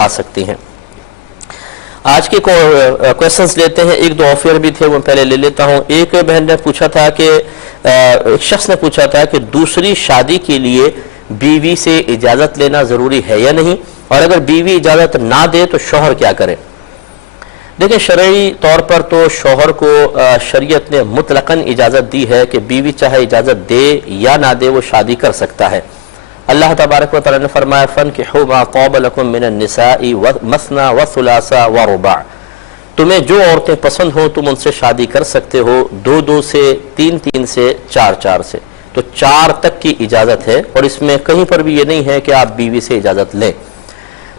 آ سکتی ہیں۔ آج کے کویسچنز لیتے ہیں، ایک دو آفر بھی تھے وہ پہلے لے لیتا ہوں۔ ایک بہن نے پوچھا تھا کہ ایک شخص نے پوچھا تھا کہ دوسری شادی کے لیے بیوی سے اجازت لینا ضروری ہے یا نہیں، اور اگر بیوی اجازت نہ دے تو شوہر کیا کرے؟ دیکھیں، شرعی طور پر تو شوہر کو شریعت نے مطلقاً اجازت دی ہے کہ بیوی چاہے اجازت دے یا نہ دے وہ شادی کر سکتا ہے۔ اللہ تبارک و تعالی نے فرمایا فَانكِحُوا مَا طَابَ لَكُم مِّنَ النِّسَاءِ مَثْنَىٰ وَثُلَاثَ وَرُبَاع، تمہیں جو عورتیں پسند ہوں تم ان سے شادی کر سکتے ہو، دو دو سے، تین تین سے، چار چار سے، تو چار تک کی اجازت ہے، اور اس میں کہیں پر بھی یہ نہیں ہے کہ آپ بیوی سے اجازت لیں۔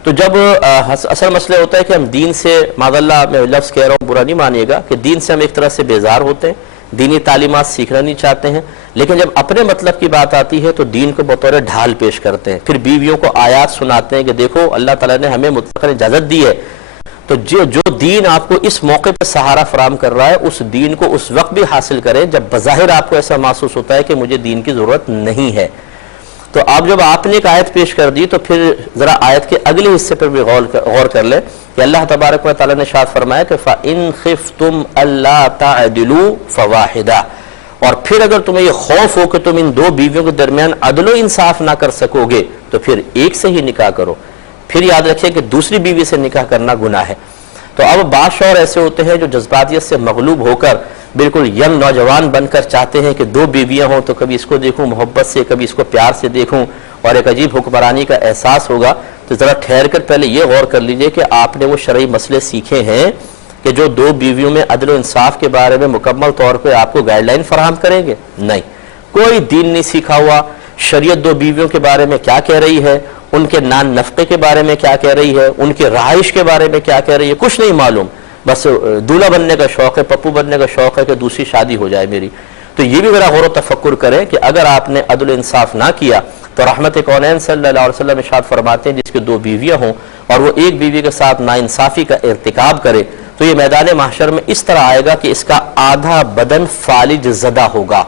تو جب اصل مسئلہ ہوتا ہے کہ ہم دین سے، معاذ اللہ میں لفظ کہہ رہا ہوں برا نہیں مانیے گا، کہ دین سے ہم ایک طرح سے بیزار ہوتے ہیں، دینی تعلیمات سیکھنا نہیں چاہتے ہیں، لیکن جب اپنے مطلب کی بات آتی ہے تو دین کو بطور ڈھال پیش کرتے ہیں، پھر بیویوں کو آیات سناتے ہیں کہ دیکھو اللہ تعالیٰ نے ہمیں مطلق اجازت دی ہے، تو جو دین آپ کو اس موقع پہ سہارا فراہم کر رہا ہے اس دین کو اس وقت بھی حاصل کریں جب بظاہر آپ کو ایسا محسوس ہوتا ہے کہ مجھے دین کی ضرورت نہیں ہے۔ تو اب جب آپ نے ایک آیت پیش کر دی تو پھر ذرا آیت کے اگلے حصے پر بھی غور کر لیں کہ اللہ تبارک و تعالیٰ نے ارشاد فرمایا کہ فَإِن خِفْتُمْ أَلَّا تَعْدِلُوا فَوَاحِدَةً، اور پھر اگر تمہیں یہ خوف ہو کہ تم ان دو بیویوں کے درمیان عدل و انصاف نہ کر سکو گے تو پھر ایک سے ہی نکاح کرو۔ پھر یاد رکھیں کہ دوسری بیوی سے نکاح کرنا گناہ ہے۔ تو اب بعض شوہر ایسے ہوتے ہیں جو جذباتیت سے مغلوب ہو کر بالکل ینگ نوجوان بن کر چاہتے ہیں کہ دو بیویاں ہوں تو کبھی اس کو دیکھوں محبت سے، کبھی اس کو پیار سے دیکھوں، اور ایک عجیب حکمرانی کا احساس ہوگا۔ تو ذرا ٹھہر کر پہلے یہ غور کر لیجئے کہ آپ نے وہ شرعی مسئلے سیکھے ہیں کہ جو دو بیویوں میں عدل و انصاف کے بارے میں مکمل طور پہ آپ کو گائیڈ لائن فراہم کریں گے؟ نہیں، کوئی دین نہیں سیکھا ہوا، شریعت دو بیویوں کے بارے میں کیا کہہ رہی ہے، ان کے نان نفقے کے بارے میں کیا کہہ رہی ہے، ان کے رہائش کے بارے میں کیا کہہ رہی ہے، کچھ نہیں معلوم، بس دولہا بننے کا شوق ہے، پپو بننے کا شوق ہے کہ دوسری شادی ہو جائے میری۔ تو یہ بھی ذرا غور و تفکر کریں کہ اگر آپ نے عدل و انصاف نہ کیا تو رحمت کونین صلی اللہ علیہ وسلم ارشاد فرماتے ہیں جس کے دو بیویاں ہوں اور وہ ایک بیوی کے ساتھ ناانصافی کا ارتکاب کرے تو یہ میدان محشر میں اس طرح آئے گا کہ اس کا آدھا بدن فالج زدہ ہوگا،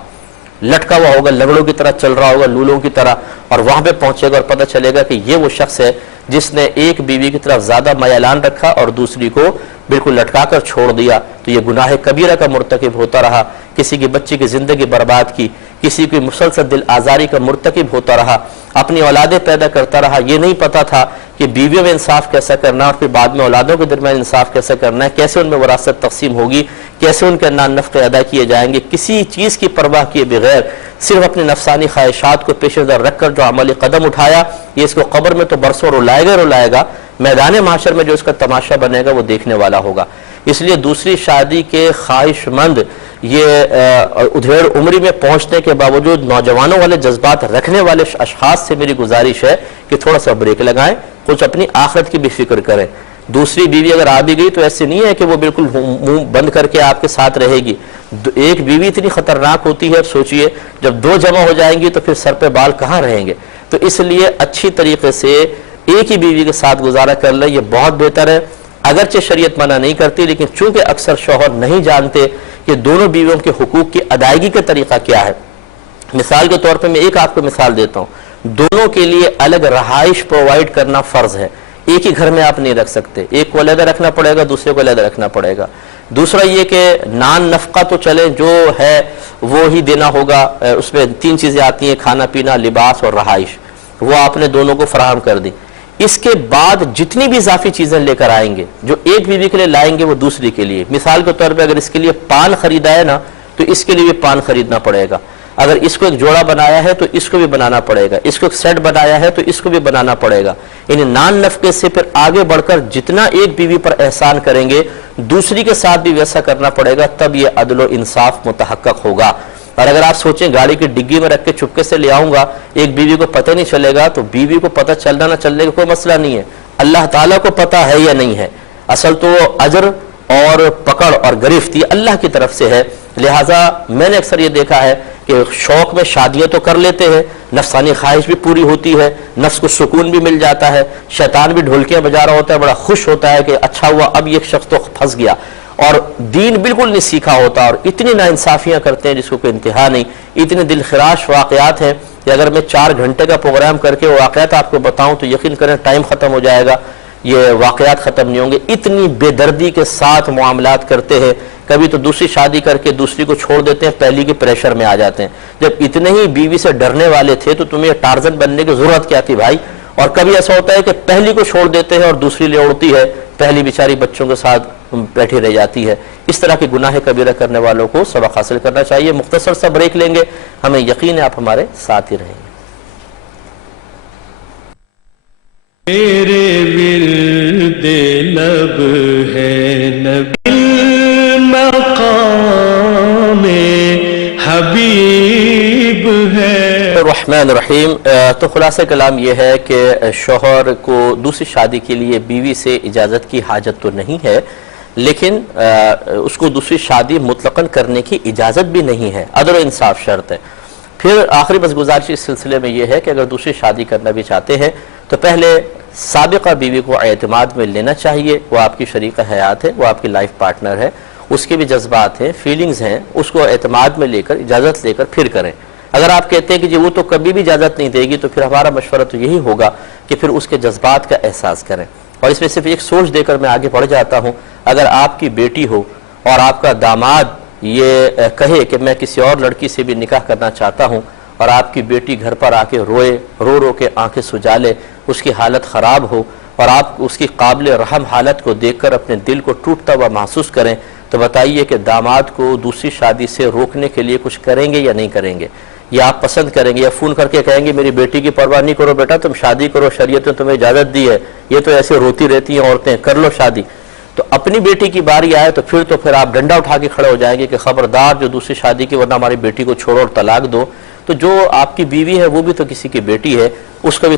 لٹکا ہوا ہوگا، لنگڑوں کی طرح چل رہا ہوگا، لولوں کی طرح، اور وہاں پہ پہنچے گا اور پتہ چلے گا کہ یہ وہ شخص ہے جس نے ایک بیوی کی طرف زیادہ میلان رکھا اور دوسری کو بالکل لٹکا کر چھوڑ دیا۔ تو یہ گناہ کبیرہ کا مرتکب ہوتا رہا، کسی کی بچی کی زندگی برباد کی، کسی کی مسلسل دل آزاری کا مرتکب ہوتا رہا، اپنی اولادیں پیدا کرتا رہا، یہ نہیں پتا تھا کہ بیویوں میں انصاف کیسا کرنا اور پھر بعد میں اولادوں کے درمیان انصاف کیسا کرنا ہے، کیسے ان میں وراثت تقسیم ہوگی، کیسے ان کے نان نفقے ادا کیے جائیں گے، کسی چیز کی پرواہ کیے بغیر صرف اپنے نفسانی خواہشات کو پیش نظر رکھ کر جو عملی قدم اٹھایا یہ اس کو قبر میں تو برسوں رلائے گا، میدان محشر میں جو اس کا تماشا بنے گا وہ دیکھنے والا ہوگا۔ اس لیے دوسری شادی کے خواہش مند یہ ادھیڑ عمری میں پہنچنے کے باوجود نوجوانوں والے جذبات رکھنے والے اشخاص سے میری گزارش ہے کہ تھوڑا سا بریک لگائیں، کچھ اپنی آخرت کی بھی فکر کریں۔ دوسری بیوی اگر آ بھی گئی تو ایسے نہیں ہے کہ وہ بالکل منہ بند کر کے آپ کے ساتھ رہے گی۔ ایک بیوی اتنی خطرناک ہوتی ہے، سوچئے جب دو جمع ہو جائیں گی تو پھر سر پہ بال کہاں رہیں گے؟ تو اس لیے اچھی طریقے سے ایک ہی بیوی کے ساتھ گزارا کر لیں، یہ بہت بہتر ہے۔ اگرچہ شریعت منع نہیں کرتی لیکن چونکہ اکثر شوہر نہیں جانتے کہ دونوں بیویوں کے حقوق کی ادائیگی کا طریقہ کیا ہے۔ مثال کے طور پہ میں ایک آپ کو مثال دیتا ہوں، دونوں کے لیے الگ رہائش پرووائڈ کرنا فرض ہے، ایک ہی گھر میں آپ نہیں رکھ سکتے، ایک کو علیحدہ رکھنا پڑے گا، دوسرے کو علیحدہ رکھنا پڑے گا۔ دوسرا یہ کہ نان نفقہ تو چلے جو ہے وہ ہی دینا ہوگا، اس میں تین چیزیں آتی ہیں، کھانا پینا، لباس اور رہائش، وہ آپ نے دونوں کو فراہم کر دی۔ اس کے بعد جتنی بھی اضافی چیزیں لے کر آئیں گے جو ایک بیوی کے لیے لائیں گے وہ دوسری کے لیے، مثال کے طور پہ اگر اس کے لیے پان خریدا ہے نا تو اس کے لیے بھی پان خریدنا پڑے گا، اگر اس کو ایک جوڑا بنایا ہے تو اس کو بھی بنانا پڑے گا، اس کو ایک سیٹ بنایا ہے تو اس کو بھی بنانا پڑے گا۔ یعنی نان نفقے سے پھر آگے بڑھ کر جتنا ایک بیوی پر احسان کریں گے دوسری کے ساتھ بھی ویسا کرنا پڑے گا، تب یہ عدل و انصاف متحقق ہوگا۔ اور اگر آپ سوچیں گاڑی کی ڈگی میں رکھ کے چپکے سے لے آؤں گا، ایک بیوی کو پتہ نہیں چلے گا، تو بیوی کو پتہ چلنا نہ چلنے کا کوئی مسئلہ نہیں ہے، اللہ تعالیٰ کو پتہ ہے یا نہیں ہے، اصل تو اجر اور پکڑ اور گرفت یہ اللہ کی طرف سے ہے۔ لہٰذا میں نے اکثر یہ دیکھا ہے کہ شوق میں شادیاں تو کر لیتے ہیں، نفسانی خواہش بھی پوری ہوتی ہے، نفس کو سکون بھی مل جاتا ہے، شیطان بھی ڈھولکیاں بجا رہا ہوتا ہے، بڑا خوش ہوتا ہے کہ اچھا ہوا اب یہ شخص تو پھنس گیا، اور دین بالکل نہیں سیکھا ہوتا اور اتنی ناانصافیاں کرتے ہیں جس کو کوئی انتہا نہیں۔ اتنے دل خراش واقعات ہیں کہ اگر میں 4 گھنٹے کا پروگرام کر کے واقعات آپ کو بتاؤں تو یقین کریں ٹائم ختم ہو جائے گا۔ یہ واقعات ختم نہیں ہوں گے. اتنی بے دردی کے ساتھ معاملات کرتے ہیں, کبھی تو دوسری شادی کر کے دوسری کو چھوڑ دیتے ہیں, پہلی کے پریشر میں آ جاتے ہیں. جب اتنے ہی بیوی سے ڈرنے والے تھے تو تمہیں ٹارزن بننے کی ضرورت کیا تھی بھائی. اور کبھی ایسا ہوتا ہے کہ پہلی کو چھوڑ دیتے ہیں اور دوسری لے اڑتی ہے, پہلی بیچاری بچوں کے ساتھ بیٹھی رہ جاتی ہے. اس طرح کے گناہ کبیرہ کرنے والوں کو سبق حاصل کرنا چاہیے. مختصر سا بریک لیں گے, ہمیں یقین ہے آپ ہمارے ساتھ ہی رہیں گے. میرے ورد لب ہے نبی مقام حبیب ہے. الرحمن الرحیم. تو خلاصہ کلام یہ ہے کہ شوہر کو دوسری شادی کے لیے بیوی سے اجازت کی حاجت تو نہیں ہے, لیکن اس کو دوسری شادی مطلقاً کرنے کی اجازت بھی نہیں ہے, عدل و انصاف شرط ہے. پھر آخری بس گزارش اس سلسلے میں یہ ہے کہ اگر دوسری شادی کرنا بھی چاہتے ہیں تو پہلے سابقہ بیوی کو اعتماد میں لینا چاہیے. وہ آپ کی شریک حیات ہے, وہ آپ کی لائف پارٹنر ہے, اس کے بھی جذبات ہیں, فیلنگز ہیں, اس کو اعتماد میں لے کر اجازت لے کر پھر کریں. اگر آپ کہتے ہیں کہ جی وہ تو کبھی بھی اجازت نہیں دے گی, تو پھر ہمارا مشورہ تو یہی ہوگا کہ پھر اس کے جذبات کا احساس کریں. اور اس میں صرف ایک سوچ دے کر میں آگے بڑھ جاتا ہوں, اگر آپ کی بیٹی ہو اور آپ کا داماد یہ کہے کہ میں کسی اور لڑکی سے بھی نکاح کرنا چاہتا ہوں, اور آپ کی بیٹی گھر پر آ کے روئے, رو رو کے آنکھیں سجالے, اس کی حالت خراب ہو, اور آپ اس کی قابل رحم حالت کو دیکھ کر اپنے دل کو ٹوٹتا ہوا محسوس کریں, تو بتائیے کہ داماد کو دوسری شادی سے روکنے کے لیے کچھ کریں گے یا نہیں کریں گے؟ یا آپ پسند کریں گے, یا فون کر کے کہیں گے میری بیٹی کی پرواہ نہیں کرو بیٹا, تم شادی کرو, شریعت نے تمہیں اجازت دی ہے, یہ تو ایسے روتی رہتی ہیں عورتیں, کر لو شادی. تو اپنی بیٹی کی باری آئے تو پھر آپ ڈنڈا اٹھا کے کھڑے ہو جائیں گے کہ خبردار جو دوسری شادی کی, ورنہ ہماری بیٹی کو چھوڑو اور طلاق دو. تو جو آپ کی بیوی ہے وہ بھی تو کسی کی بیٹی ہے, اس کا بھی